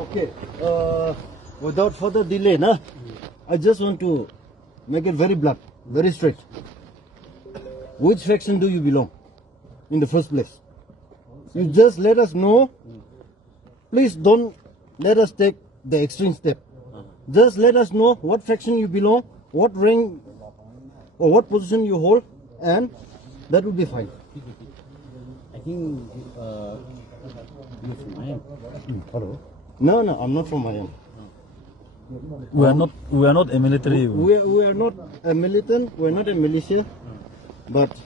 Okay. Without further delay, I just want to make it very blunt, very straight. Which faction do you belong in the first place? You just let us know. Please don't let us take the extreme step. Just let us know what faction you belong, what rank or what position you hold, and that will be fine. I think you're from IAM. Hello? No, I'm not from IAM. We are not a military. We are not a militant. We are not a militia, but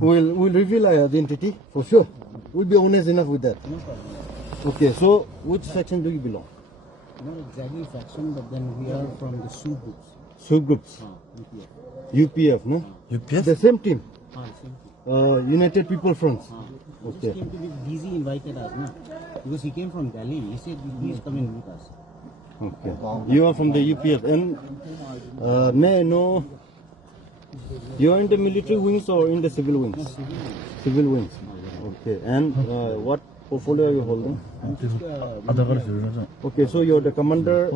we'll reveal our identity for sure. We'll be honest enough with that. Okay, so which faction do you belong? Not exactly faction, but then we are from the SU groups. SU groups. UPF, no? UPF? The same team. Same thing. United People Fronts. He just came to be busy, invited us, no? Because he came from Delhi. He said he is coming with us. Okay. You are from the UPF, and may I know you are in the military wings or in the civil wings? Civil wings. Okay. And what portfolio are you holding? Okay, so you're the commander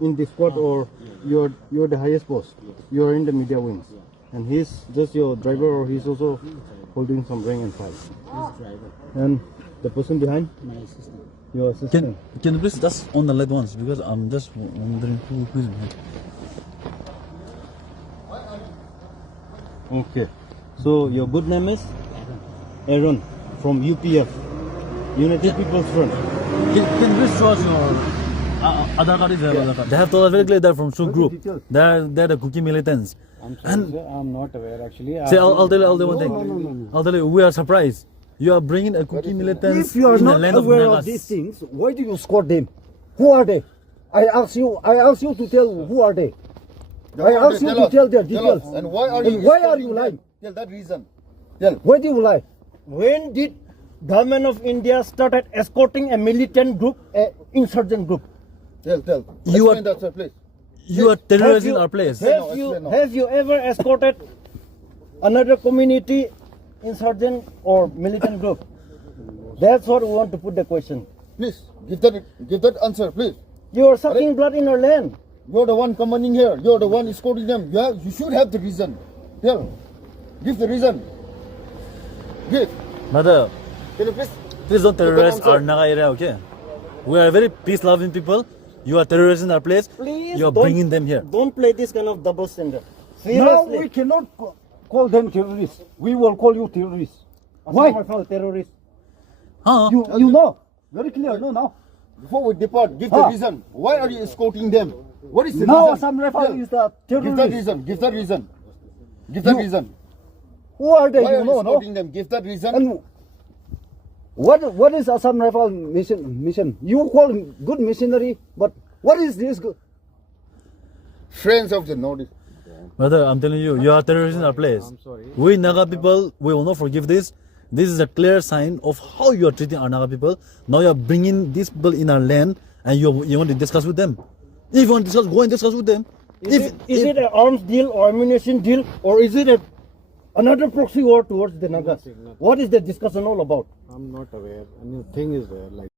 in the squad, or you're the highest post. You're in the media wings, and he's just your driver, or he's also holding some rank and file. He's driver. And the person behind? My assistant. Your assistant. Can you please just on the left ones, because I'm just wondering who is behind. Okay. So your good name is Aaron from UPF, United People's Front. Can you please show us your Aadhaar card? They have told us very clearly they're from SU group. They're the Kuki Militants. I'm sorry, sir, I'm not aware actually. See, I'll tell you one thing. No. I'll tell you, we are surprised. You are bringing a Kuki Militant If you are in the not land aware of of Nagas. these things, why do you escort them? Who are they? I ask you to tell who are they. I ask you to tell their details. And why are you lying? Tell that reason. Why do you lie? When did government of India started escorting a militant group, a insurgent group? Tell. You Explain that, sir, please. You are terrorizing our place. Have you ever escorted another community, insurgent or militant group? That's what we want to put the question. Please give that answer, please. You are sucking blood in our land. You're the one commanding here. You're the one escorting them. You should have the reason. Tell. Give the reason. Give. Mother, Can you please don't terrorize answer. our Naga area, okay? We are very peace-loving people. You are terrorizing our place. Please, You are bringing them here. Don't play this kind of double standard. Now Seriously. we cannot call them terrorists. We will call you terrorists. Why? Terrorists. Huh? You know very clear. No, now. Before we depart, give the reason. Why are you escorting them? What is the Now reason? Assam Rifle Tell. is the Give that terrorist. reason. Give that reason. Give that reason. Who are they? Why are You you know, no? escorting them? Give that reason. And what is Assam Rifle mission? You call him good missionary, but what is this? Friends of the North. Brother, I'm telling you, you are terrorizing our place. I'm sorry. We Naga people, we will not forgive this. This is a clear sign of how you are treating our Naga people. Now you are bringing these people in our land, and you want to discuss with them. If you want to discuss, go and discuss with them. Is it an arms deal or ammunition deal, or is it another proxy war towards the Nagas? What is the discussion all about? I'm not aware. And the thing is there, like.